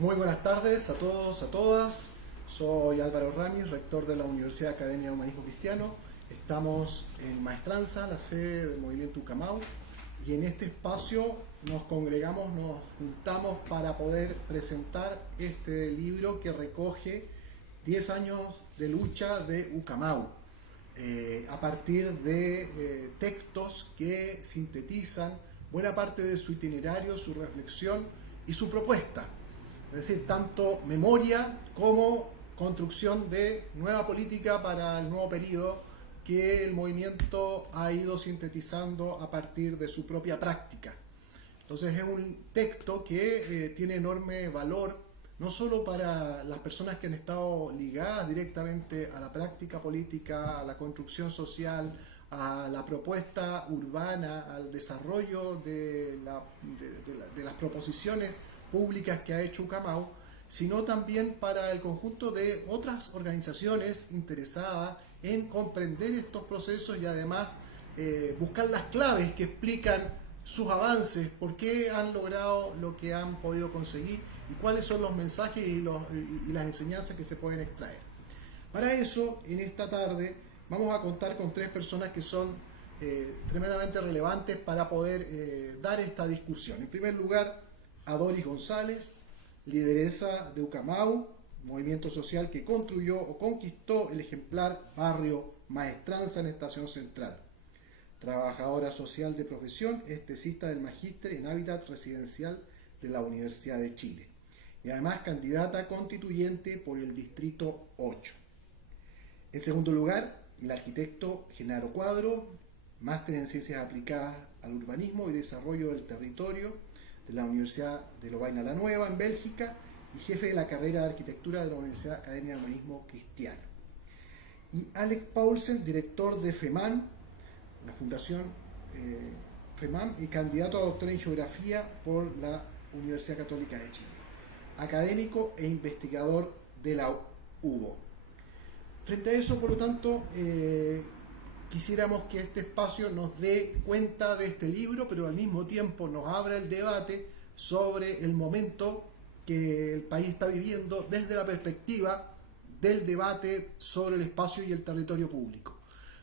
Muy buenas tardes a todos, a todas. Soy Álvaro Ramis, rector de la Universidad Academia de Humanismo Cristiano. Estamos en Maestranza, la sede del Movimiento Ucamau, y en este espacio nos congregamos, nos juntamos para poder presentar este libro que recoge 10 años de lucha de Ucamau, a partir de textos que sintetizan buena parte de su itinerario, su reflexión y su propuesta. Es decir, tanto memoria como construcción de nueva política para el nuevo periodo que el movimiento ha ido sintetizando a partir de su propia práctica. Entonces es un texto que tiene enorme valor, no solo para las personas que han estado ligadas directamente a la práctica política, a la construcción social, a la propuesta urbana, al desarrollo de las proposiciones públicas que ha hecho Ucamau, sino también para el conjunto de otras organizaciones interesadas en comprender estos procesos y además buscar las claves que explican sus avances, por qué han logrado lo que han podido conseguir y cuáles son los mensajes y las enseñanzas que se pueden extraer. Para eso, en esta tarde, vamos a contar con tres personas que son tremendamente relevantes para poder dar esta discusión. En primer lugar, a Doris González, lideresa de Ucamau, movimiento social que construyó o conquistó el ejemplar barrio Maestranza en Estación Central. Trabajadora social de profesión, estesista del Magíster en Hábitat Residencial de la Universidad de Chile. Y además candidata constituyente por el Distrito 8. En segundo lugar, el arquitecto Genaro Cuadro, máster en Ciencias Aplicadas al Urbanismo y Desarrollo del Territorio de la Universidad de Lovaina la Nueva en Bélgica y jefe de la carrera de Arquitectura de la Universidad Academia de Humanismo Cristiano. Y Alex Paulsen, director de FEMAN, la Fundación FEMAN, y candidato a doctor en Geografía por la Universidad Católica de Chile. Académico e investigador de la UBO. Frente a eso, por lo tanto, quisiéramos que este espacio nos dé cuenta de este libro, pero al mismo tiempo nos abra el debate sobre el momento que el país está viviendo desde la perspectiva del debate sobre el espacio y el territorio público.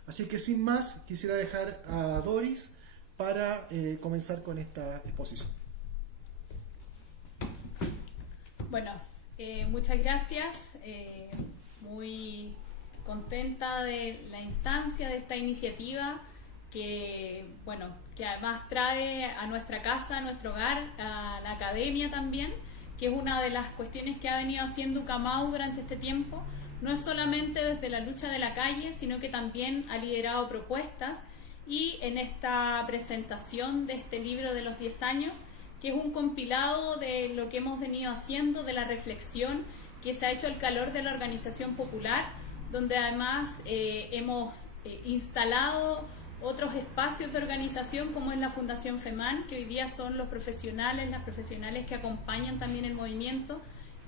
Así que sin más, quisiera dejar a Doris para comenzar con esta exposición. Bueno, muchas gracias. Muy contenta de la instancia de esta iniciativa que además trae a nuestra casa, a nuestro hogar, a la academia también, que es una de las cuestiones que ha venido haciendo Ucamau durante este tiempo. No es solamente desde la lucha de la calle, sino que también ha liderado propuestas, y en esta presentación de este libro de los 10 años, que es un compilado de lo que hemos venido haciendo, de la reflexión que se ha hecho al calor de la organización popular, donde además hemos instalado otros espacios de organización como es la Fundación FEMAN, que hoy día son los profesionales, las profesionales que acompañan también el movimiento,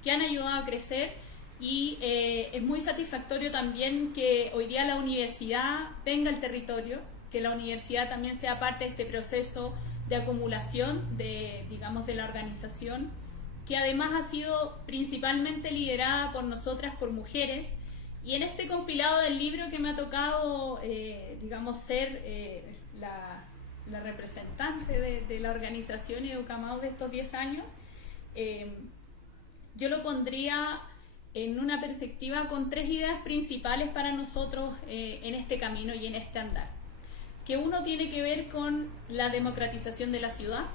que han ayudado a crecer, y es muy satisfactorio también que hoy día la universidad venga al territorio, que la universidad también sea parte de este proceso de acumulación de la organización, que además ha sido principalmente liderada por nosotras, por mujeres. Y en este compilado del libro que me ha tocado, ser la representante de la organización y de Ucamau de estos 10 años, yo lo pondría en una perspectiva con tres ideas principales para nosotros en este camino y en este andar. Que uno tiene que ver con la democratización de la ciudad,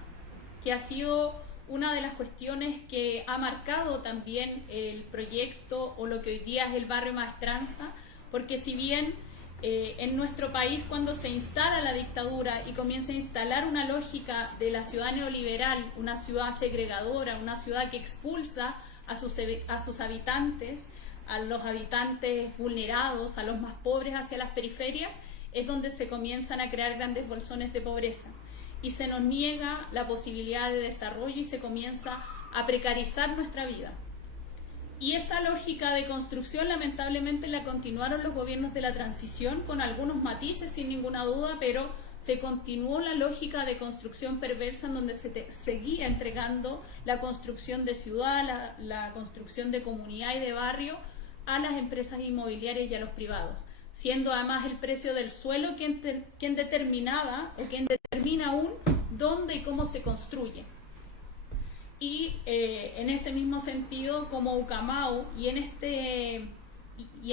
que ha sido una de las cuestiones que ha marcado también el proyecto o lo que hoy día es el barrio Maestranza, porque si bien en nuestro país, cuando se instala la dictadura y comienza a instalar una lógica de la ciudad neoliberal, una ciudad segregadora, una ciudad que expulsa a sus habitantes, a los habitantes vulnerados, a los más pobres hacia las periferias, es donde se comienzan a crear grandes bolsones de pobreza. Y se nos niega la posibilidad de desarrollo y se comienza a precarizar nuestra vida. Y esa lógica de construcción lamentablemente la continuaron los gobiernos de la transición, con algunos matices sin ninguna duda, pero se continuó la lógica de construcción perversa en donde se seguía entregando la construcción de ciudad, la construcción de comunidad y de barrio a las empresas inmobiliarias y a los privados, siendo además el precio del suelo quien determinaba o quien determina aún dónde y cómo se construye. Y en ese mismo sentido, como Ucamau y en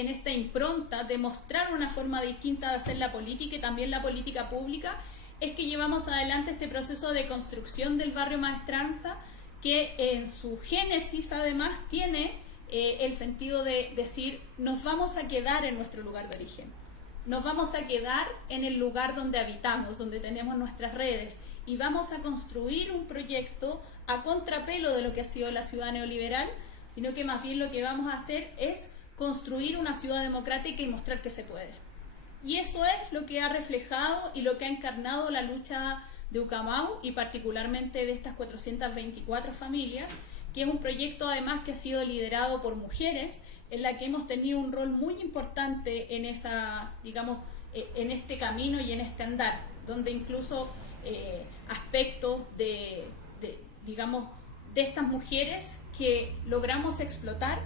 esta impronta de mostrar una forma distinta de hacer la política y también la política pública, es que llevamos adelante este proceso de construcción del barrio Maestranza, que en su génesis además tiene el sentido de decir, nos vamos a quedar en nuestro lugar de origen, nos vamos a quedar en el lugar donde habitamos, donde tenemos nuestras redes, y vamos a construir un proyecto a contrapelo de lo que ha sido la ciudad neoliberal, sino que más bien lo que vamos a hacer es construir una ciudad democrática y mostrar que se puede. Y eso es lo que ha reflejado y lo que ha encarnado la lucha de Ucamau y particularmente de estas 424 familias, que es un proyecto además que ha sido liderado por mujeres, en la que hemos tenido un rol muy importante en esa, digamos, en este camino y en este andar, donde incluso aspectos de estas mujeres que logramos explotar,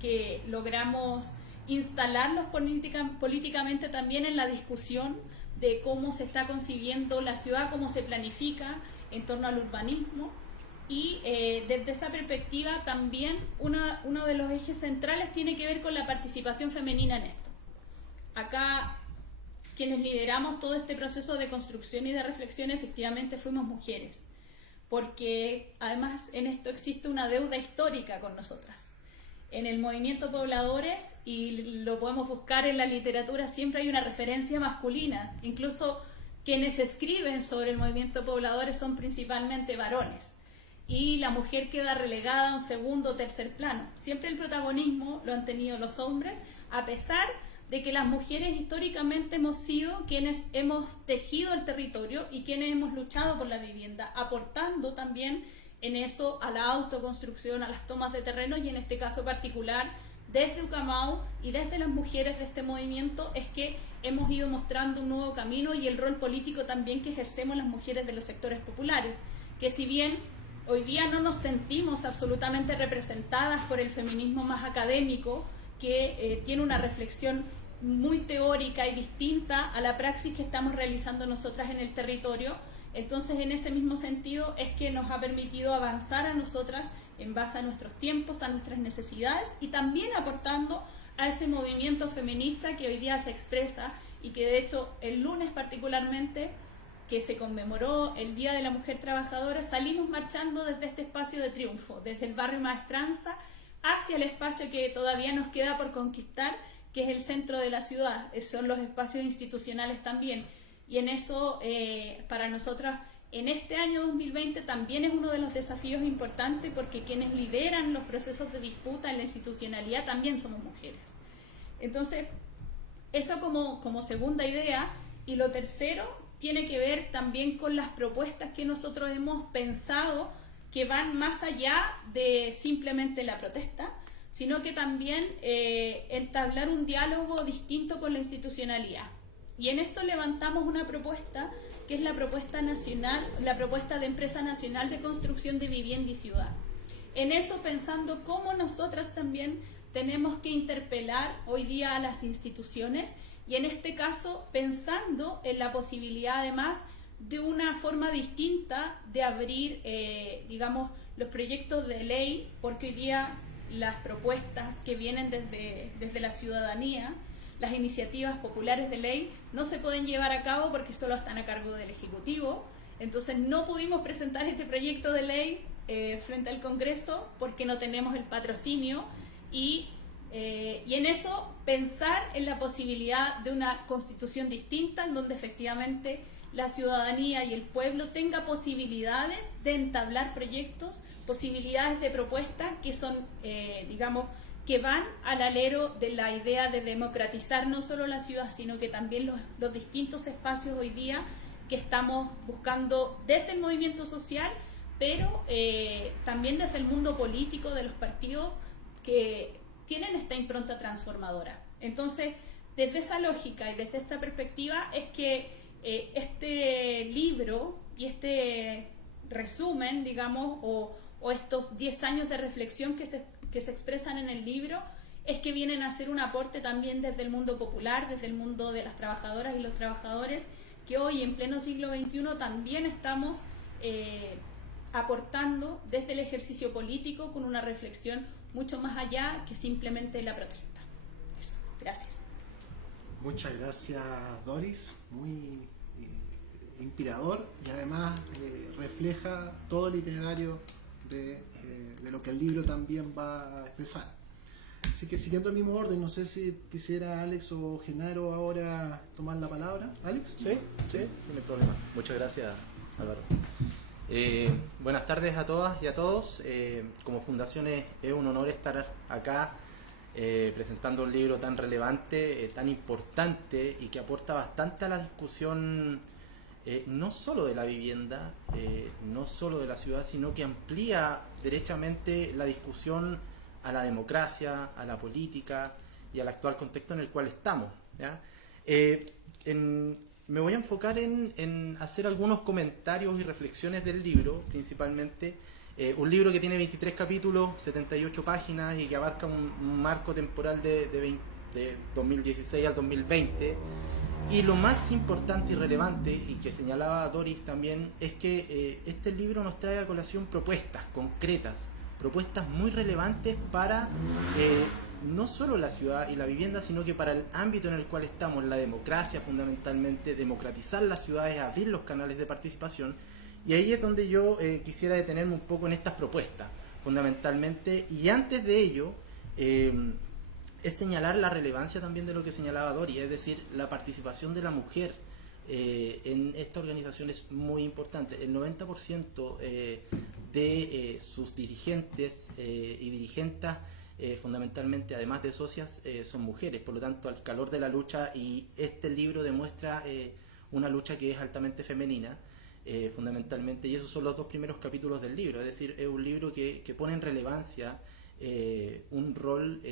que logramos instalarlos políticamente también en la discusión de cómo se está concibiendo la ciudad, cómo se planifica en torno al urbanismo. Y desde esa perspectiva también uno de los ejes centrales tiene que ver con la participación femenina en esto. Acá quienes lideramos todo este proceso de construcción y de reflexión efectivamente fuimos mujeres, porque además en esto existe una deuda histórica con nosotras. En el movimiento Pobladores, y lo podemos buscar en la literatura, siempre hay una referencia masculina, incluso quienes escriben sobre el movimiento Pobladores son principalmente varones, y la mujer queda relegada a un segundo o tercer plano. Siempre el protagonismo lo han tenido los hombres, a pesar de que las mujeres históricamente hemos sido quienes hemos tejido el territorio y quienes hemos luchado por la vivienda, aportando también en eso a la autoconstrucción, a las tomas de terreno, y en este caso particular desde Ucamau y desde las mujeres de este movimiento es que hemos ido mostrando un nuevo camino y el rol político también que ejercemos las mujeres de los sectores populares, que si bien hoy día no nos sentimos absolutamente representadas por el feminismo más académico, que tiene una reflexión muy teórica y distinta a la praxis que estamos realizando nosotras en el territorio, entonces en ese mismo sentido es que nos ha permitido avanzar a nosotras en base a nuestros tiempos, a nuestras necesidades y también aportando a ese movimiento feminista que hoy día se expresa y que de hecho el lunes particularmente, que se conmemoró el Día de la Mujer Trabajadora, salimos marchando desde este espacio de triunfo, desde el barrio Maestranza hacia el espacio que todavía nos queda por conquistar, que es el centro de la ciudad, son los espacios institucionales también. Y en eso, para nosotras, en este año 2020 también es uno de los desafíos importantes, porque quienes lideran los procesos de disputa en la institucionalidad también somos mujeres. Entonces, eso como segunda idea. Y lo tercero tiene que ver también con las propuestas que nosotros hemos pensado que van más allá de simplemente la protesta, sino que también entablar un diálogo distinto con la institucionalidad. Y en esto levantamos una propuesta que es la propuesta nacional, la propuesta de Empresa Nacional de Construcción de Vivienda y Ciudad. En eso pensando cómo nosotras también tenemos que interpelar hoy día a las instituciones y en este caso pensando en la posibilidad además de una forma distinta de abrir, digamos, los proyectos de ley, porque hoy día las propuestas que vienen desde la ciudadanía, las iniciativas populares de ley, no se pueden llevar a cabo porque solo están a cargo del Ejecutivo. Entonces no pudimos presentar este proyecto de ley frente al Congreso porque no tenemos el patrocinio y en eso pensar en la posibilidad de una constitución distinta en donde efectivamente la ciudadanía y el pueblo tenga posibilidades de entablar proyectos, posibilidades de propuestas que son, digamos, que van al alero de la idea de democratizar no solo la ciudad, sino que también los distintos espacios hoy día que estamos buscando desde el movimiento social, pero también desde el mundo político de los partidos que tienen esta impronta transformadora. Entonces, desde esa lógica y desde esta perspectiva es que este libro y este resumen, digamos, o estos 10 años de reflexión que se expresan en el libro, es que vienen a hacer un aporte también desde el mundo popular, desde el mundo de las trabajadoras y los trabajadores, que hoy en pleno siglo XXI también estamos aportando desde el ejercicio político con una reflexión mucho más allá que simplemente la protesta. Eso, gracias. Muchas gracias, Doris, muy inspirador y además refleja todo el itinerario de lo que el libro también va a expresar. Así que siguiendo el mismo orden, no sé si quisiera Alex o Genaro ahora tomar la palabra. ¿Alex? Sí, no hay problema. Muchas gracias, Álvaro. Buenas tardes a todas y a todos. Como fundación es un honor estar acá presentando un libro tan relevante, tan importante y que aporta bastante a la discusión no solo de la vivienda, no solo de la ciudad, sino que amplía derechamente la discusión a la democracia, a la política y al actual contexto en el cual estamos, ¿ya? Me voy a enfocar en hacer algunos comentarios y reflexiones del libro, principalmente. Un libro que tiene 23 capítulos, 78 páginas y que abarca un marco temporal de 2016 al 2020. Y lo más importante y relevante, y que señalaba Doris también, es que este libro nos trae a colación propuestas concretas, propuestas muy relevantes para no solo la ciudad y la vivienda, sino que para el ámbito en el cual estamos, la democracia fundamentalmente, democratizar las ciudades, abrir los canales de participación. Y ahí es donde yo quisiera detenerme un poco en estas propuestas, fundamentalmente. Y antes de ello, es señalar la relevancia también de lo que señalaba Dori, es decir, la participación de la mujer en esta organización es muy importante. El 90% de sus dirigentes y dirigentas, fundamentalmente, además de socias, son mujeres. Por lo tanto, al calor de la lucha, y este libro demuestra una lucha que es altamente femenina, fundamentalmente, y esos son los dos primeros capítulos del libro. Es decir, es un libro que pone en relevancia un rol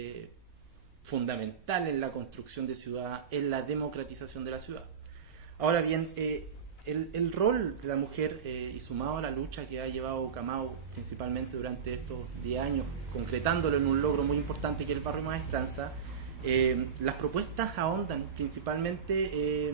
fundamental en la construcción de ciudad, en la democratización de la ciudad. Ahora bien, el rol de la mujer, y sumado a la lucha que ha llevado Camao principalmente durante estos 10 años, concretándolo en un logro muy importante que es el barrio Maestranza, las propuestas ahondan principalmente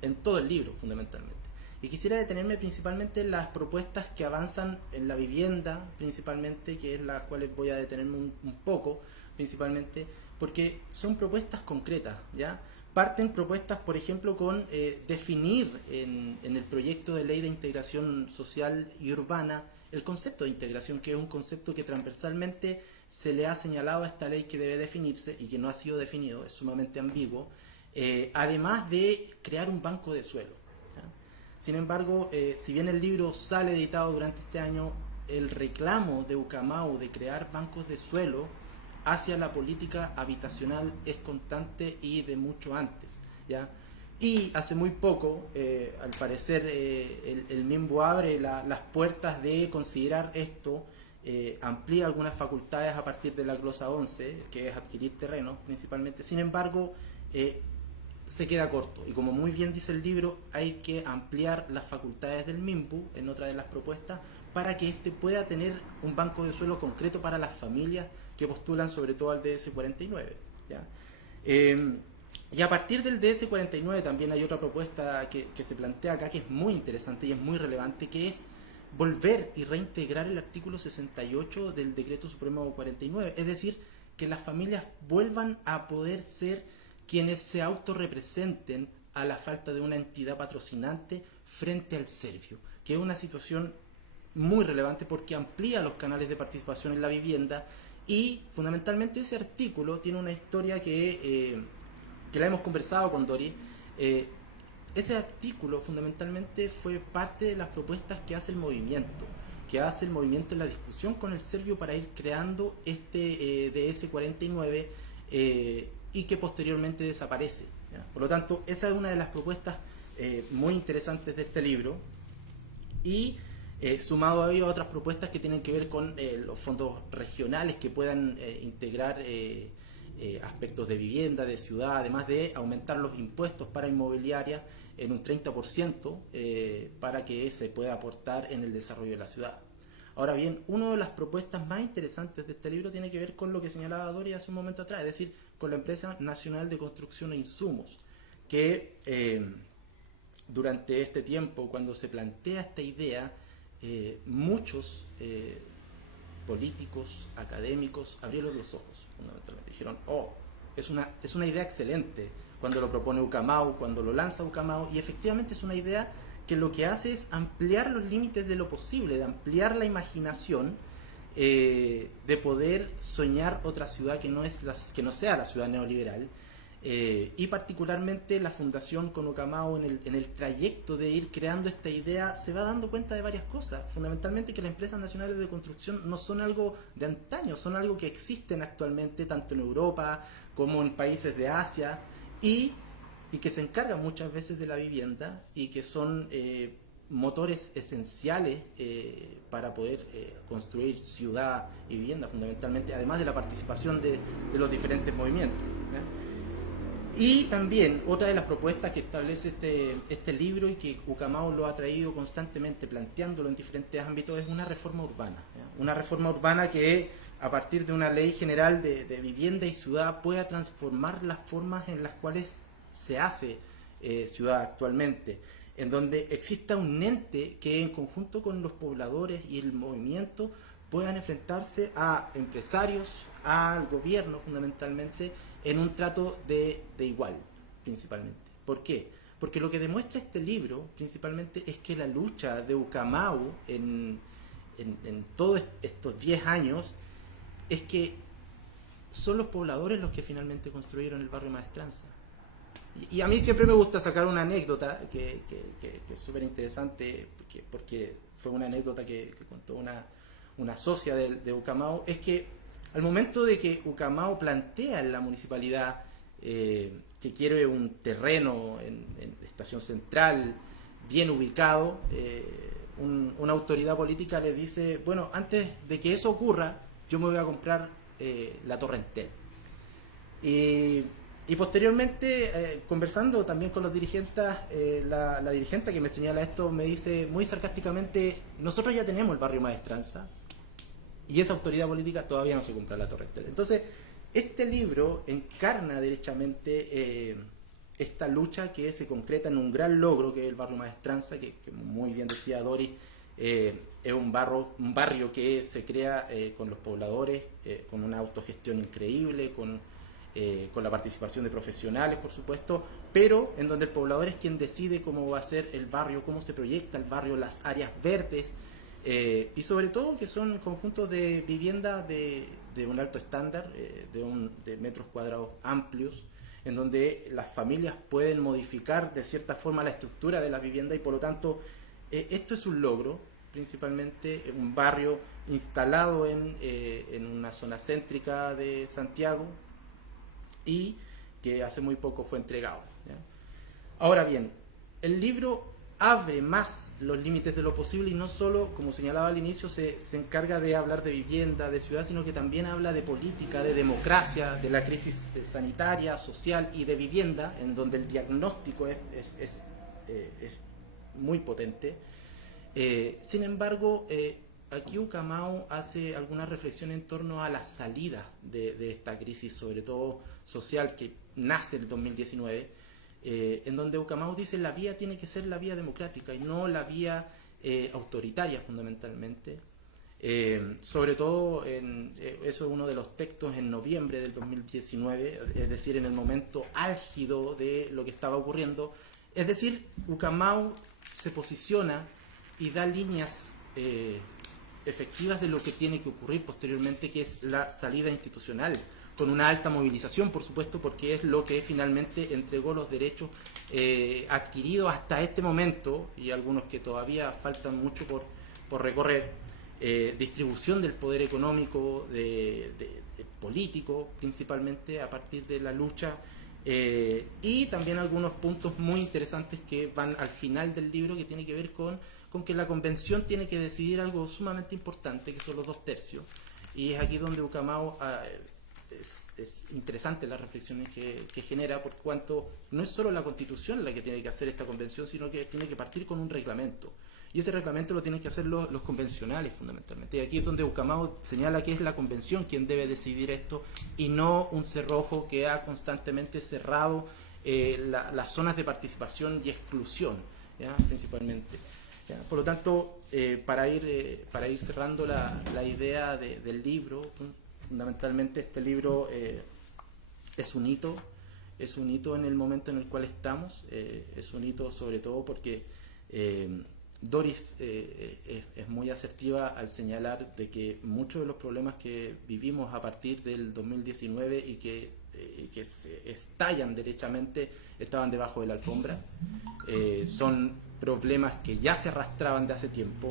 en todo el libro, fundamentalmente. Y quisiera detenerme principalmente en las propuestas que avanzan en la vivienda, principalmente, que es las cuales voy a detenerme un poco, principalmente, porque son propuestas concretas, ¿ya? Parten propuestas, por ejemplo, con definir en el proyecto de ley de integración social y urbana el concepto de integración, que es un concepto que transversalmente se le ha señalado a esta ley que debe definirse y que no ha sido definido, es sumamente ambiguo, además de crear un banco de suelo, ¿ya? Sin embargo, si bien el libro sale editado durante este año, el reclamo de Ucamau de crear bancos de suelo hacia la política habitacional es constante y de mucho antes, ¿ya? Y hace muy poco, al parecer, el MIMBU abre las puertas de considerar esto, amplía algunas facultades a partir de la glosa 11, que es adquirir terreno principalmente. Sin embargo, se queda corto, y como muy bien dice el libro, hay que ampliar las facultades del MIMBU en otra de las propuestas para que éste pueda tener un banco de suelo concreto para las familias que postulan sobre todo al DS49, ¿ya? Y a partir del DS49 también hay otra propuesta que se plantea acá que es muy interesante y es muy relevante, que es volver y reintegrar el artículo 68 del Decreto Supremo 49, es decir, que las familias vuelvan a poder ser quienes se autorrepresenten a la falta de una entidad patrocinante frente al servio, que es una situación muy relevante porque amplía los canales de participación en la vivienda. Y fundamentalmente ese artículo tiene una historia que la hemos conversado con Dori. Ese artículo fundamentalmente fue parte de las propuestas que hace el movimiento en la discusión con el Servio para ir creando este DS49 y que posteriormente desaparece, ¿ya? Por lo tanto, esa es una de las propuestas muy interesantes de este libro. Y sumado a ello a otras propuestas que tienen que ver con los fondos regionales que puedan integrar aspectos de vivienda, de ciudad, además de aumentar los impuestos para inmobiliaria en un 30% para que se pueda aportar en el desarrollo de la ciudad. Ahora bien, una de las propuestas más interesantes de este libro tiene que ver con lo que señalaba Dori hace un momento atrás, es decir, con la Empresa Nacional de Construcción e Insumos, que durante este tiempo, cuando se plantea esta idea, muchos políticos, académicos, abrieron los ojos, fundamentalmente. Dijeron, es una idea excelente cuando lo propone Ucamau, cuando lo lanza Ucamau, y efectivamente es una idea que lo que hace es ampliar los límites de lo posible, de ampliar la imaginación, de poder soñar otra ciudad que no sea la ciudad neoliberal, y particularmente la fundación con Ucamau en el trayecto de ir creando esta idea se va dando cuenta de varias cosas, fundamentalmente que las empresas nacionales de construcción no son algo de antaño, son algo que existen actualmente tanto en Europa como en países de Asia y que se encargan muchas veces de la vivienda y que son motores esenciales para poder construir ciudad y vivienda fundamentalmente, además de la participación de los diferentes movimientos, ¿ya? Y también otra de las propuestas que establece este libro y que Ucamau lo ha traído constantemente planteándolo en diferentes ámbitos es una reforma urbana, ¿ya? Una reforma urbana que a partir de una ley general de vivienda y ciudad pueda transformar las formas en las cuales se hace ciudad actualmente, en donde exista un ente que en conjunto con los pobladores y el movimiento puedan enfrentarse a empresarios, al gobierno fundamentalmente, en un trato de igual, principalmente. ¿Por qué? Porque lo que demuestra este libro, principalmente, es que la lucha de Ucamau en todos estos 10 años, es que son los pobladores los que finalmente construyeron el barrio Maestranza. Y a mí siempre me gusta sacar una anécdota que es súper interesante, porque fue una anécdota que contó una socia de Ucamau, es que al momento de que Ucamau plantea en la municipalidad que quiere un terreno en Estación Central, bien ubicado, una autoridad política le dice, bueno, antes de que eso ocurra, yo me voy a comprar la Torre Entel. Y posteriormente, conversando también con los dirigentes, la dirigente que me señala esto me dice muy sarcásticamente, nosotros ya tenemos el barrio Maestranza, y esa autoridad política todavía no se compra la Torre Entel. Entonces, este libro encarna derechamente esta lucha que se concreta en un gran logro que es el barrio Maestranza, que muy bien decía Dori, es un barrio que se crea con los pobladores, con una autogestión increíble, con la participación de profesionales, por supuesto, pero en donde el poblador es quien decide cómo va a ser el barrio, cómo se proyecta el barrio, las áreas verdes, y sobre todo que son conjuntos de vivienda de un alto estándar, de metros cuadrados amplios, en donde las familias pueden modificar de cierta forma la estructura de la vivienda y por lo tanto esto es un logro, principalmente un barrio instalado en una zona céntrica de Santiago y que hace muy poco fue entregado, ¿ya? Ahora bien, el libro abre más los límites de lo posible y no solo, como señalaba al inicio, se encarga de hablar de vivienda, de ciudad, sino que también habla de política, de democracia, de la crisis sanitaria, social y de vivienda, en donde el diagnóstico es muy potente. Sin embargo, aquí Ucamau hace alguna reflexión en torno a la salida de esta crisis, sobre todo social, que nace en el 2019, en donde Ucamau dice la vía tiene que ser la vía democrática y no la vía autoritaria fundamentalmente. Sobre todo, eso es uno de los textos en noviembre del 2019, es decir, en el momento álgido de lo que estaba ocurriendo. Es decir, Ucamau se posiciona y da líneas efectivas de lo que tiene que ocurrir posteriormente, que es la salida institucional, con una alta movilización, por supuesto, porque es lo que finalmente entregó los derechos adquiridos hasta este momento, y algunos que todavía faltan mucho por recorrer, distribución del poder económico, de político, principalmente a partir de la lucha, y también algunos puntos muy interesantes que van al final del libro, que tiene que ver con que la convención tiene que decidir algo sumamente importante, que son los 2/3, y es aquí donde Ucamau es interesante las reflexiones que genera, por cuanto no es solo la Constitución la que tiene que hacer esta convención, sino que tiene que partir con un reglamento. Y ese reglamento lo tienen que hacer los convencionales fundamentalmente. Y aquí es donde Ucamau señala que es la convención quien debe decidir esto y no un cerrojo que ha constantemente cerrado las zonas de participación y exclusión, ¿ya? Principalmente. ¿Ya? Por lo tanto, para ir cerrando la idea del libro, fundamentalmente este libro es un hito en el momento en el cual estamos, es un hito sobre todo porque Doris es muy asertiva al señalar de que muchos de los problemas que vivimos a partir del 2019 y que se estallan derechamente estaban debajo de la alfombra, son problemas que ya se arrastraban de hace tiempo,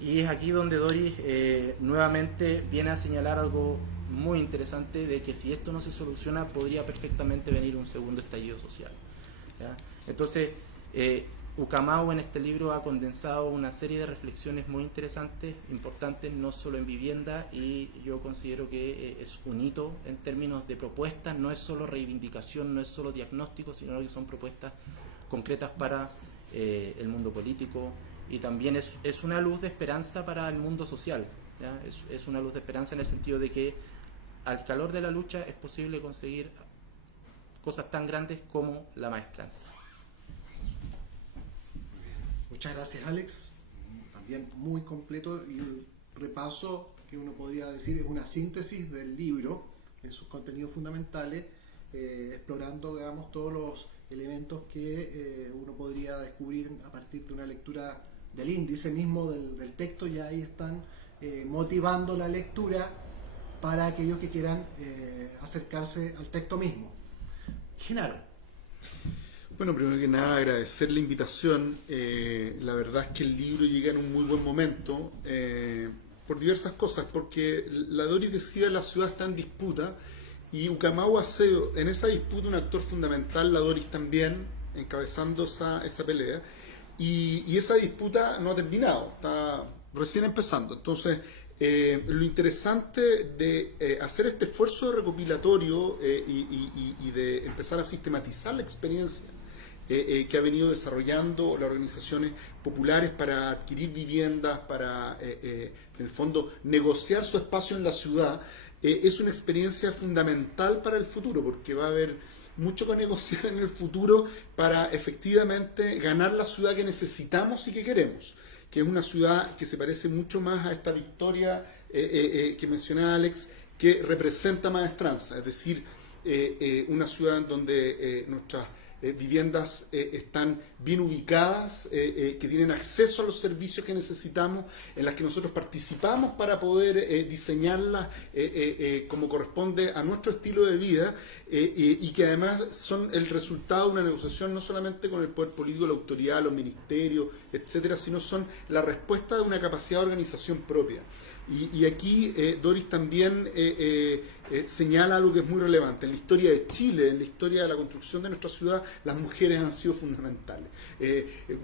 y es aquí donde Doris nuevamente viene a señalar algo muy interesante, de que si esto no se soluciona podría perfectamente venir un segundo estallido social, ¿ya? Entonces Ucamau en este libro ha condensado una serie de reflexiones muy interesantes, importantes, no solo en vivienda, y yo considero que es un hito en términos de propuestas, no es solo reivindicación, no es solo diagnóstico, sino que son propuestas concretas para el mundo político, y también es una luz de esperanza para el mundo social, ¿ya? Es una luz de esperanza en el sentido de que al calor de la lucha es posible conseguir cosas tan grandes como la maestranza. Muchas gracias, Alex. También muy completo, y el repaso que uno podría decir es una síntesis del libro en sus contenidos fundamentales, explorando, digamos, todos los elementos que uno podría descubrir a partir de una lectura del índice mismo del texto. Ya ahí están motivando la lectura para aquellos que quieran acercarse al texto mismo. Genaro. Bueno, primero que nada agradecer la invitación. La verdad es que el libro llega en un muy buen momento por diversas cosas, porque la Doris decía la ciudad está en disputa, y Ucamau hace en esa disputa un actor fundamental, la Doris también, encabezando esa pelea, y esa disputa no ha terminado, está recién empezando. Entonces, lo interesante de hacer este esfuerzo recopilatorio y de empezar a sistematizar la experiencia que ha venido desarrollando las organizaciones populares para adquirir viviendas, para, en el fondo, negociar su espacio en la ciudad, es una experiencia fundamental para el futuro, porque va a haber mucho que negociar en el futuro para efectivamente ganar la ciudad que necesitamos y que queremos, que es una ciudad que se parece mucho más a esta Victoria que mencionaba Alex, que representa maestranza, es decir, una ciudad en donde nuestras viviendas están bien ubicadas, que tienen acceso a los servicios que necesitamos, en las que nosotros participamos para poder diseñarlas como corresponde a nuestro estilo de vida, y que además son el resultado de una negociación no solamente con el poder político, la autoridad, los ministerios, etcétera, sino son la respuesta de una capacidad de organización propia. Y aquí Doris también señala algo que es muy relevante. En la historia de Chile, en la historia de la construcción de nuestra ciudad, las mujeres han sido fundamentales.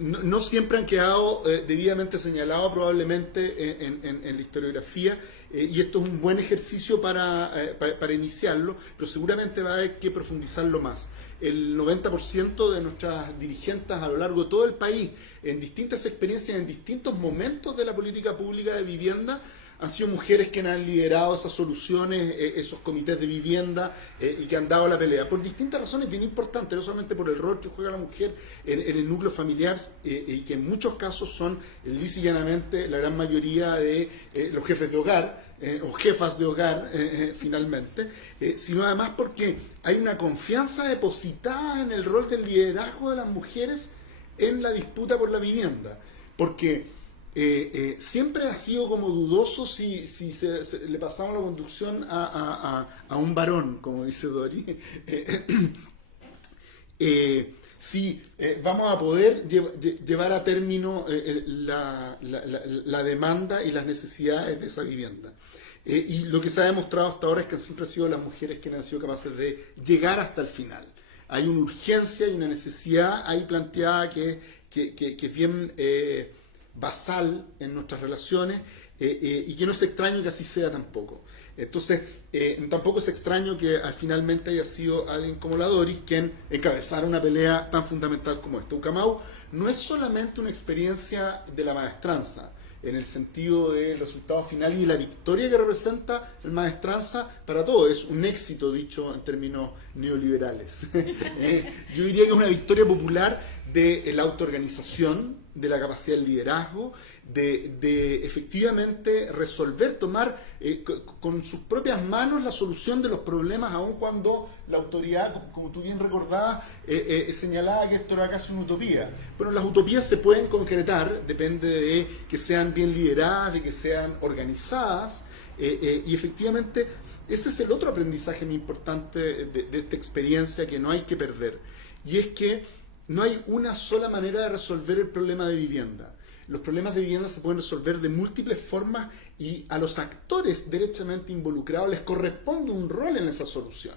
No siempre han quedado debidamente señalados probablemente en la historiografía, y esto es un buen ejercicio para iniciarlo, pero seguramente va a haber que profundizarlo más. El 90% de nuestras dirigentes a lo largo de todo el país, en distintas experiencias, en distintos momentos de la política pública de vivienda, han sido mujeres que han liderado esas soluciones, esos comités de vivienda, y que han dado la pelea, por distintas razones bien importantes, no solamente por el rol que juega la mujer en el núcleo familiar, y que en muchos casos son lisa y llanamente la gran mayoría de los jefes de hogar, o jefas de hogar, finalmente, sino además porque hay una confianza depositada en el rol del liderazgo de las mujeres en la disputa por la vivienda, porque siempre ha sido como dudoso si le pasamos la conducción a un varón, como dice Dori, si vamos a poder llevar a término la demanda y las necesidades de esa vivienda. Y lo que se ha demostrado hasta ahora es que siempre han sido las mujeres quienes han sido capaces de llegar hasta el final. Hay una urgencia y una necesidad ahí planteada que es bien basal en nuestras relaciones, y que no es extraño que así sea tampoco. Entonces, tampoco es extraño que finalmente haya sido alguien como la Doris quien encabezara una pelea tan fundamental como esta. Ucamau no es solamente una experiencia de la maestranza, en el sentido del resultado final y la victoria que representa el maestranza para todo. Es un éxito, dicho en términos neoliberales. Yo diría que es una victoria popular de la autoorganización, de la capacidad de liderazgo, de efectivamente resolver, tomar con sus propias manos la solución de los problemas, aun cuando la autoridad, como tú bien recordabas, señalaba que esto era casi una utopía. Bueno, las utopías se pueden concretar, depende de que sean bien lideradas, de que sean organizadas, y efectivamente ese es el otro aprendizaje muy importante de esta experiencia que no hay que perder, y es que no hay una sola manera de resolver el problema de vivienda. Los problemas de vivienda se pueden resolver de múltiples formas y a los actores derechamente involucrados les corresponde un rol en esa solución.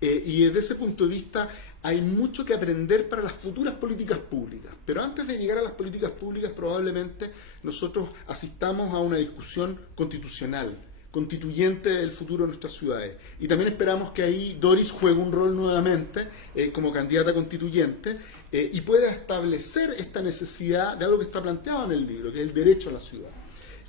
Y desde ese punto de vista hay mucho que aprender para las futuras políticas públicas. Pero antes de llegar a las políticas públicas probablemente nosotros asistamos a una discusión constitucional, constituyente del futuro de nuestras ciudades. Y también esperamos que ahí Doris juegue un rol nuevamente como candidata constituyente y pueda establecer esta necesidad de algo que está planteado en el libro, que es el derecho a la ciudad.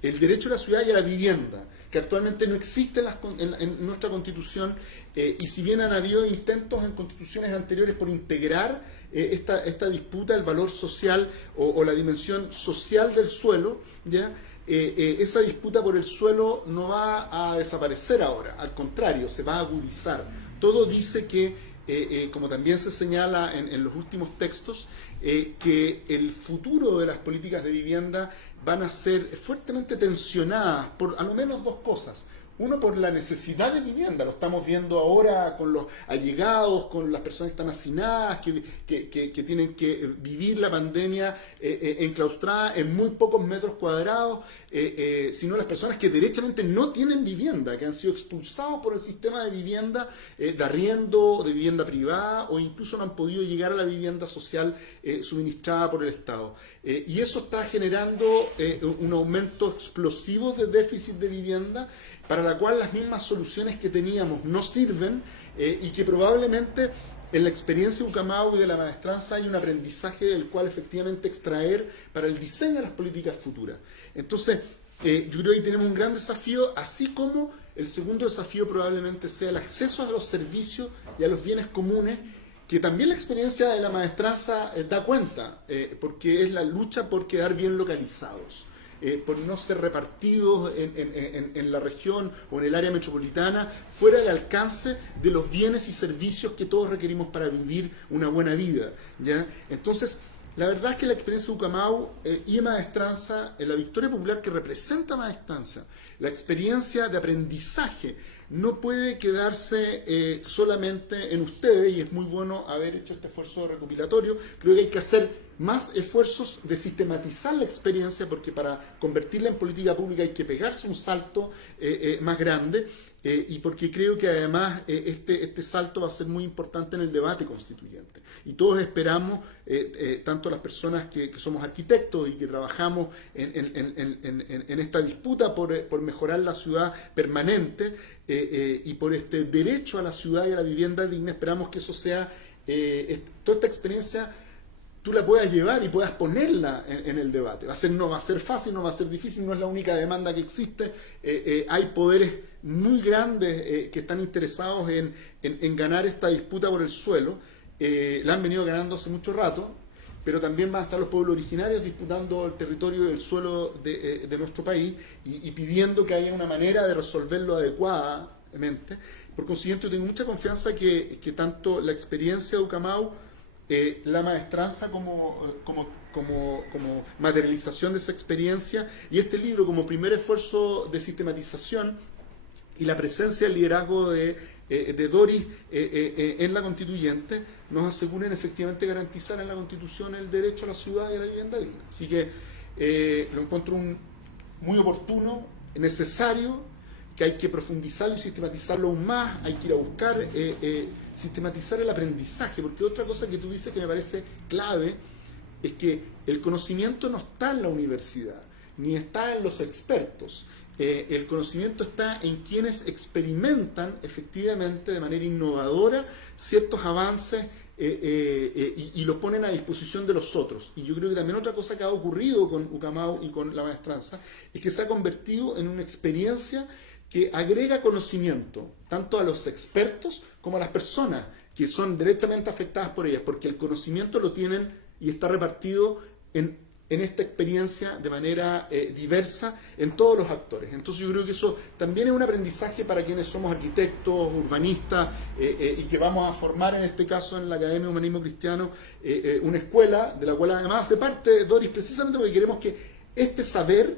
El derecho a la ciudad y a la vivienda, que actualmente no existe en nuestra Constitución, y si bien han habido intentos en constituciones anteriores por integrar esta disputa, el valor social o la dimensión social del suelo, ¿ya? Esa disputa por el suelo no va a desaparecer ahora, al contrario, se va a agudizar. Todo dice que, como también se señala en los últimos textos, que el futuro de las políticas de vivienda van a ser fuertemente tensionadas por a lo menos dos cosas. Uno, por la necesidad de vivienda, lo estamos viendo ahora con los allegados, con las personas que están hacinadas, que tienen que vivir la pandemia enclaustradas en muy pocos metros cuadrados, sino las personas que derechamente no tienen vivienda, que han sido expulsados por el sistema de vivienda, de arriendo, de vivienda privada, o incluso no han podido llegar a la vivienda social suministrada por el Estado. Y eso está generando un aumento explosivo de déficit de vivienda, para la cual las mismas soluciones que teníamos no sirven, y que probablemente en la experiencia de Ucamau y de la maestranza hay un aprendizaje del cual efectivamente extraer para el diseño de las políticas futuras. Entonces, yo creo que ahí tenemos un gran desafío, así como el segundo desafío probablemente sea el acceso a los servicios y a los bienes comunes, que también la experiencia de la maestranza da cuenta, porque es la lucha por quedar bien localizados. Por no ser repartidos en la región o en el área metropolitana, fuera del alcance de los bienes y servicios que todos requerimos para vivir una buena vida, ¿ya? Entonces, la verdad es que la experiencia de Ucamau y maestranza, la victoria popular que representa maestranza, la experiencia de aprendizaje, no puede quedarse solamente en ustedes, y es muy bueno haber hecho este esfuerzo recopilatorio. Creo que hay que hacer más esfuerzos de sistematizar la experiencia, porque para convertirla en política pública hay que pegarse un salto más grande, y porque creo que además este salto va a ser muy importante en el debate constituyente. Y todos esperamos, tanto las personas que somos arquitectos y que trabajamos en esta disputa por mejorar la ciudad permanente, y por este derecho a la ciudad y a la vivienda digna, esperamos que eso sea, toda esta experiencia tú la puedas llevar y puedas ponerla en el debate. No va a ser fácil, no va a ser difícil, no es la única demanda que existe. Hay poderes muy grandes que están interesados en ganar esta disputa por el suelo. La han venido ganando hace mucho rato, pero también van a estar los pueblos originarios disputando el territorio y el suelo de nuestro país y pidiendo que haya una manera de resolverlo adecuadamente. Por consiguiente, yo tengo mucha confianza que tanto la experiencia de Ucamau, la maestranza como materialización de esa experiencia, y este libro como primer esfuerzo de sistematización, y la presencia del liderazgo de Doris en la constituyente, nos aseguren efectivamente garantizar en la Constitución el derecho a la ciudad y a la vivienda digna. Así que lo encuentro muy oportuno, necesario, que hay que profundizarlo y sistematizarlo aún más. Hay que ir a buscar sistematizar el aprendizaje, porque otra cosa que tú dices que me parece clave es que el conocimiento no está en la universidad, ni está en los expertos. el conocimiento está en quienes experimentan efectivamente de manera innovadora ciertos avances y los ponen a disposición de los otros. Y yo creo que también otra cosa que ha ocurrido con Ucamau y con la maestranza es que se ha convertido en una experiencia que agrega conocimiento tanto a los expertos como a las personas que son directamente afectadas por ellas, porque el conocimiento lo tienen y está repartido en esta experiencia de manera diversa en todos los actores. Entonces yo creo que eso también es un aprendizaje para quienes somos arquitectos, urbanistas y que vamos a formar en este caso en la Academia de Humanismo Cristiano una escuela de la cual además hace parte Doris, precisamente porque queremos que este saber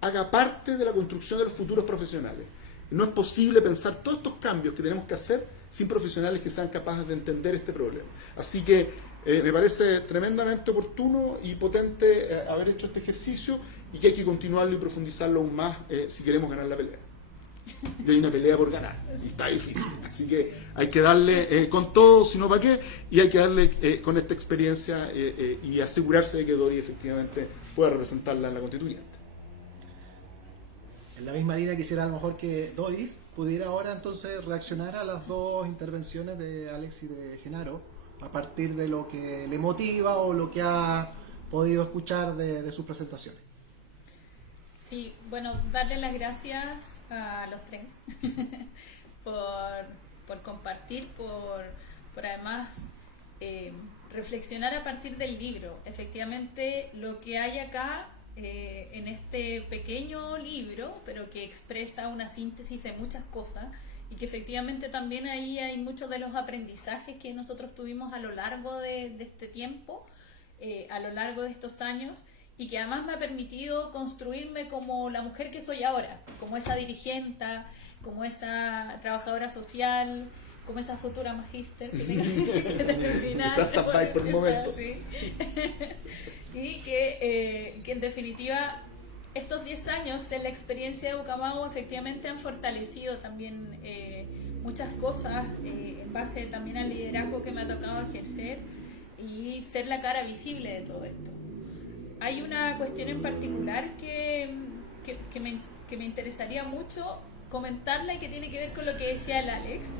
haga parte de la construcción de los futuros profesionales. No es posible pensar todos estos cambios que tenemos que hacer sin profesionales que sean capaces de entender este problema. Así que me parece tremendamente oportuno y potente haber hecho este ejercicio y que hay que continuarlo y profundizarlo aún más si queremos ganar la pelea. Y hay una pelea por ganar, y está difícil. Así que hay que darle con todo, si no para qué, y hay que darle con esta experiencia y asegurarse de que Dori efectivamente pueda representarla en la constituyente. En la misma línea quisiera a lo mejor que Doris pudiera ahora entonces reaccionar a las dos intervenciones de Alex y de Genaro, a partir de lo que le motiva o lo que ha podido escuchar de sus presentaciones. Sí, bueno, darle las gracias a los tres por compartir, por además reflexionar a partir del libro. Efectivamente, lo que hay acá en este pequeño libro, pero que expresa una síntesis de muchas cosas, y que efectivamente también ahí hay muchos de los aprendizajes que nosotros tuvimos a lo largo de este tiempo, a lo largo de estos años, y que además me ha permitido construirme como la mujer que soy ahora, como esa dirigente, como esa trabajadora social, como esa futura magíster que tenga que terminar. Está stand-by por un momento. Sí. Y que en definitiva estos 10 años en la experiencia de Ucamau efectivamente han fortalecido también muchas cosas en base también al liderazgo que me ha tocado ejercer y ser la cara visible de todo esto. Hay una cuestión en particular que me interesaría mucho comentarla y que tiene que ver con lo que decía el Alex,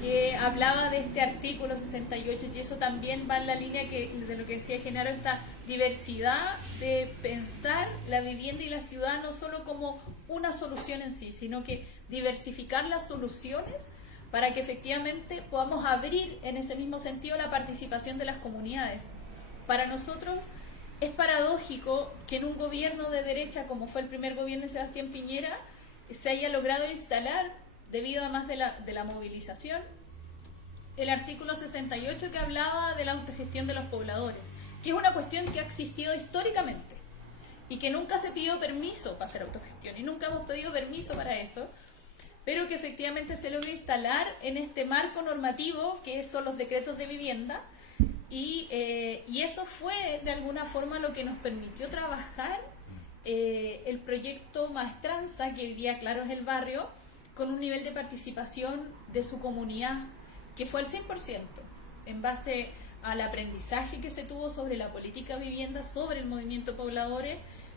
que hablaba de este artículo 68, y eso también va en la línea de lo que decía Genaro, esta diversidad de pensar la vivienda y la ciudad no solo como una solución en sí, sino que diversificar las soluciones para que efectivamente podamos abrir en ese mismo sentido la participación de las comunidades. Para nosotros es paradójico que en un gobierno de derecha, como fue el primer gobierno de Sebastián Piñera, se haya logrado instalar, debido además de la movilización, el artículo 68 que hablaba de la autogestión de los pobladores, que es una cuestión que ha existido históricamente y que nunca se pidió permiso para hacer autogestión y nunca hemos pedido permiso para eso, pero que efectivamente se logra instalar en este marco normativo que son los decretos de vivienda y eso fue de alguna forma lo que nos permitió trabajar el proyecto Maestranza, que hoy día claro es el barrio, con un nivel de participación de su comunidad que fue al 100%, en base al aprendizaje que se tuvo sobre la política vivienda, sobre el movimiento pobladores,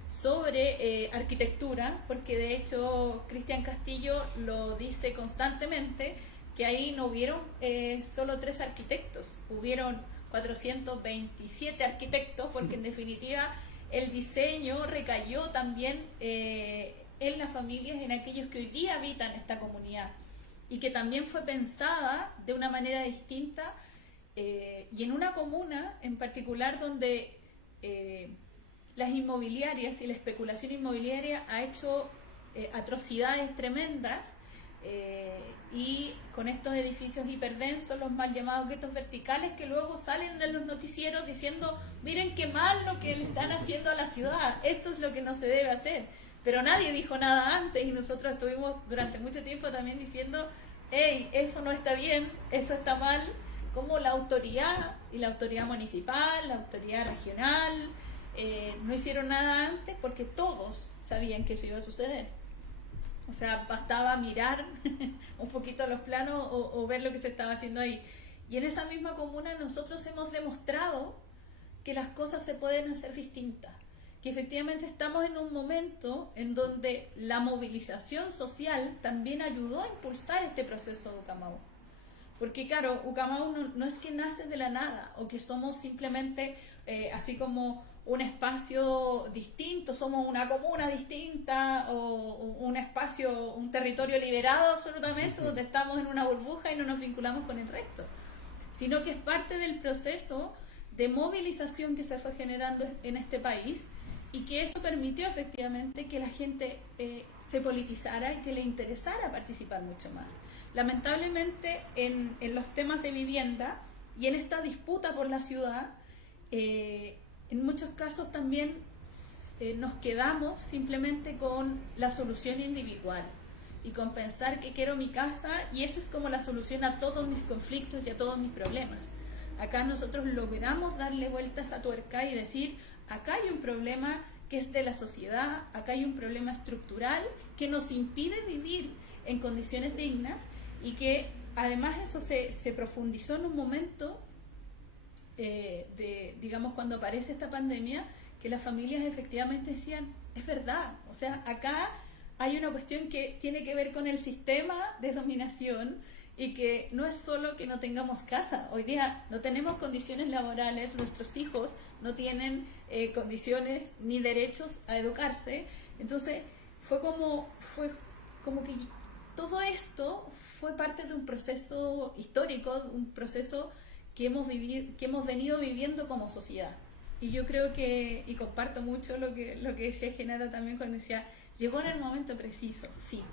sobre arquitectura, porque de hecho Cristian Castillo lo dice constantemente, que ahí no hubieron solo 3 arquitectos, hubieron 427 arquitectos, porque en definitiva el diseño recayó también en las familias, en aquellos que hoy día habitan esta comunidad, y que también fue pensada de una manera distinta y en una comuna en particular donde las inmobiliarias y la especulación inmobiliaria ha hecho atrocidades tremendas y con estos edificios hiperdensos, los mal llamados guetos verticales, que luego salen en los noticieros diciendo, miren qué mal lo que le están haciendo a la ciudad, esto es lo que no se debe hacer. Pero nadie dijo nada antes y nosotros estuvimos durante mucho tiempo también diciendo, hey, eso no está bien, eso está mal, como la autoridad y la autoridad municipal, la autoridad regional, no hicieron nada antes porque todos sabían que eso iba a suceder. O sea, bastaba mirar un poquito los planos o ver lo que se estaba haciendo ahí. Y en esa misma comuna nosotros hemos demostrado que las cosas se pueden hacer distintas, que efectivamente estamos en un momento en donde la movilización social también ayudó a impulsar este proceso de Ucamau. Porque claro, Ucamau no es que nace de la nada o que somos simplemente así como un espacio distinto, somos una comuna distinta o un espacio, un territorio liberado absolutamente donde estamos en una burbuja y no nos vinculamos con el resto, sino que es parte del proceso de movilización que se fue generando en este país y que eso permitió efectivamente que la gente se politizara y que le interesara participar mucho más. Lamentablemente en los temas de vivienda y en esta disputa por la ciudad, en muchos casos también nos quedamos simplemente con la solución individual y con pensar que quiero mi casa y esa es como la solución a todos mis conflictos y a todos mis problemas. Acá nosotros logramos darle vueltas a tuerca y decir, acá hay un problema que es de la sociedad, acá hay un problema estructural que nos impide vivir en condiciones dignas y que además eso se profundizó en un momento digamos, cuando aparece esta pandemia, que las familias efectivamente decían, es verdad, o sea, acá hay una cuestión que tiene que ver con el sistema de dominación y que no es solo que no tengamos casa, hoy día no tenemos condiciones laborales, nuestros hijos no tienen condiciones ni derechos a educarse, entonces fue como que todo esto fue parte de un proceso histórico, un proceso que hemos venido viviendo como sociedad. Y yo creo que, y comparto mucho lo que decía Genaro también cuando decía, llegó en el momento preciso, sí.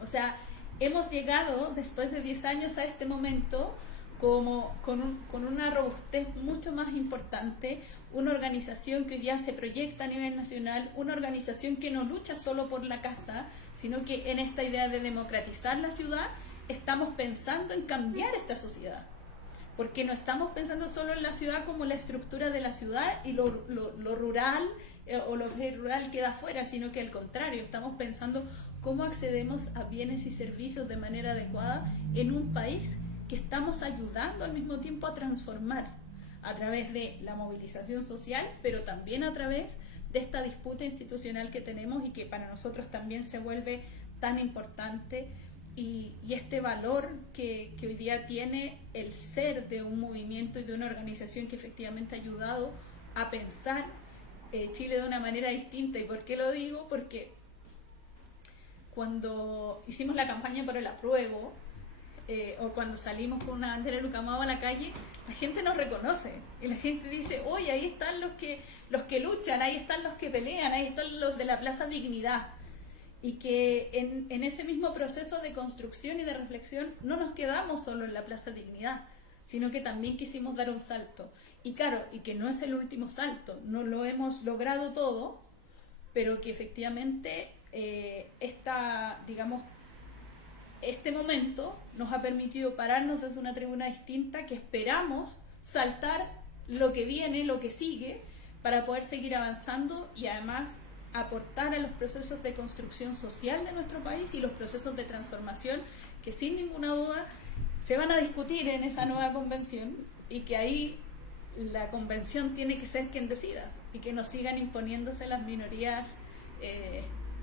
O sea, hemos llegado después de 10 años a este momento con una robustez mucho más importante, una organización que hoy día se proyecta a nivel nacional, una organización que no lucha solo por la casa, sino que en esta idea de democratizar la ciudad, estamos pensando en cambiar esta sociedad. Porque no estamos pensando solo en la ciudad como la estructura de la ciudad y lo rural o lo rural queda afuera, sino que al contrario, estamos pensando cómo accedemos a bienes y servicios de manera adecuada en un país que estamos ayudando al mismo tiempo a transformar a través de la movilización social, pero también a través de esta disputa institucional que tenemos y que para nosotros también se vuelve tan importante. Y este valor que hoy día tiene el ser de un movimiento y de una organización que efectivamente ha ayudado a pensar Chile de una manera distinta. ¿Y por qué lo digo? Porque cuando hicimos la campaña por el apruebo o cuando salimos con una bandera de Ucamau a la calle, la gente nos reconoce y la gente dice, oye, ahí están los que luchan, ahí están los que pelean, ahí están los de la Plaza Dignidad. Y que en ese mismo proceso de construcción y de reflexión no nos quedamos solo en la Plaza Dignidad, sino que también quisimos dar un salto. Y claro, y que no es el último salto, no lo hemos logrado todo, pero que efectivamente este momento nos ha permitido pararnos desde una tribuna distinta que esperamos saltar lo que viene, lo que sigue, para poder seguir avanzando y además aportar a los procesos de construcción social de nuestro país y los procesos de transformación que sin ninguna duda se van a discutir en esa nueva convención y que ahí la convención tiene que ser quien decida y que no sigan imponiéndose las minorías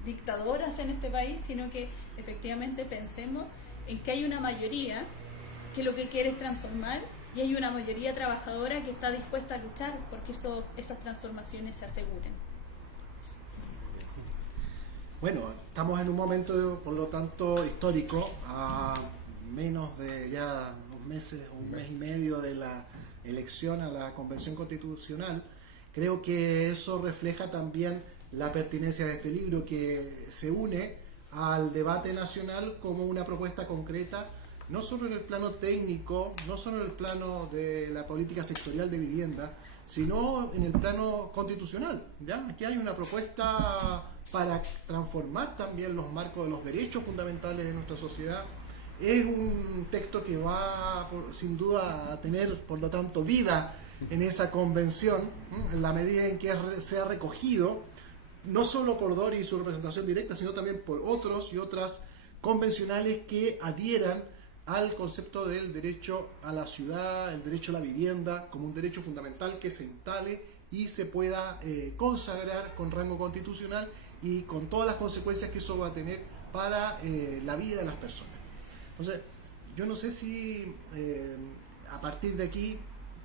dictadoras en este país, sino que efectivamente pensemos en que hay una mayoría que lo que quiere es transformar y hay una mayoría trabajadora que está dispuesta a luchar porque esas transformaciones se aseguren. Bueno, estamos en un momento, por lo tanto, histórico, a menos de ya unos meses, un mes y medio de la elección a la Convención Constitucional. Creo que eso refleja también la pertinencia de este libro, que se une al debate nacional como una propuesta concreta, no solo en el plano técnico, no solo en el plano de la política sectorial de vivienda, sino en el plano constitucional. ¿Ya? Aquí hay una propuesta para transformar también los marcos de los derechos fundamentales de nuestra sociedad. Es un texto que va sin duda a tener, por lo tanto, vida en esa convención, en la medida en que sea recogido, no solo por Dori y su representación directa, sino también por otros y otras convencionales que adhieran al concepto del derecho a la ciudad, el derecho a la vivienda, como un derecho fundamental que se instale y se pueda consagrar con rango constitucional y con todas las consecuencias que eso va a tener para la vida de las personas. Entonces, yo no sé si a partir de aquí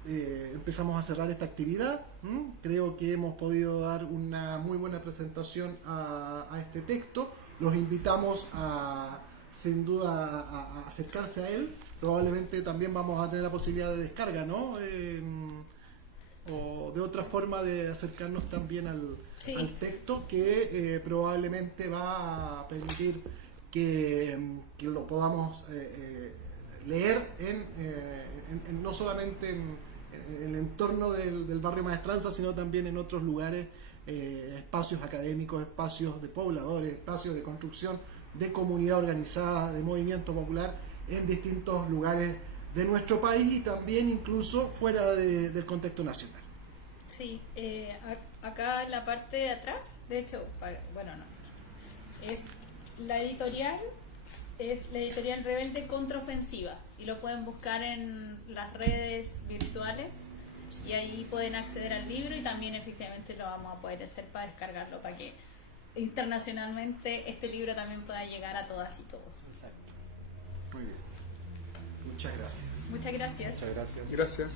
empezamos a cerrar esta actividad. Creo que hemos podido dar una muy buena presentación a este texto. Los invitamos sin duda a acercarse a él. Probablemente también vamos a tener la posibilidad de descarga, ¿no? O de otra forma de acercarnos también al texto que probablemente va a permitir que lo podamos leer no solamente en el entorno del barrio Maestranza, sino también en otros lugares, espacios académicos, espacios de pobladores, espacios de construcción, de comunidad organizada, de movimiento popular en distintos lugares de nuestro país y también incluso fuera del contexto nacional. Sí, acá en la parte de atrás, de hecho, bueno, no, es la editorial Rebelde Contraofensiva y lo pueden buscar en las redes virtuales y ahí pueden acceder al libro y también efectivamente lo vamos a poder hacer para descargarlo, para que internacionalmente este libro también pueda llegar a todas y todos. Exacto. Muy bien. Muchas gracias. Muchas gracias. Muchas gracias. Gracias.